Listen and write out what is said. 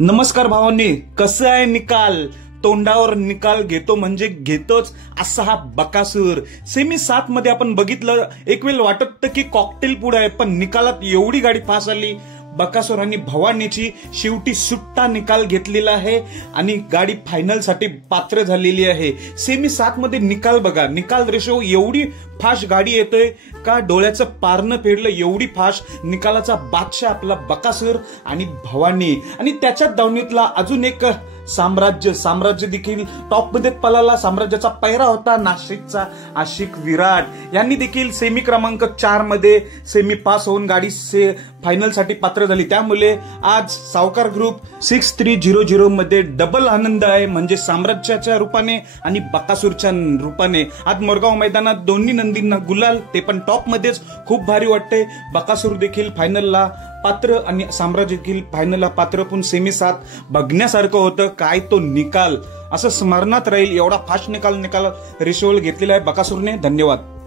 नमस्कार भावांनी, कसं आहे निकाल? तोंडावर निकाल घेतो म्हणजे घेतोच असा हा बकासूर। सेमी 7 मध्ये आपण बघितलं, एक वेळ वाटत की कॉकटेल पुढे आहे, पण निकालात एवढी गाडी फास्ट आली। बकासूर आणि भवानीची शेवटी सुट्टा निकाल घेतलेला आहे आणि गाडी फायनल साठी पात्र झालेली आहे। सेमी 7 मध्ये निकाल बघा, निकाल रेशो एवढी फास्ट गाडी येतोय का डोळ्याचं पारणं फेडलं, एवढी फास्ट निकालाचा बादशाह आपला बकासूर आणि भवानी। आणि त्याच्याच दावणीतला अजून एक साम्राज्य देखील टॉप मध्ये पळाला। साम्राज्याचा पैरा होता नाशिकचा आशिक विराट, यांनी देखील सेमी क्रमांक 4 मध्ये सेमी पास होऊन गाडी फायनल साठी पात्र झाली। त्यामुळे आज सावकार ग्रुप 6300 मध्ये डबल आनंद आहे, म्हणजे साम्राज्याच्या रूपाने आणि बकासूरच्या रूपाने। आज मोरगाव मैदानात दोन्ही नंदींना गुलाल, ते पण टॉप मध्येच खूप भारी वाटते। बकासूर देखील फायनलला पात्र आणि साम्राज्य देखील फायनलला पात्र, पण सेमी 7 बघण्यासारखं होतं। काय तो निकाल असं स्मरणात राहील, एवढा फास्ट निकाल रेशोवर घेतलेला आहे बकासूरने। धन्यवाद।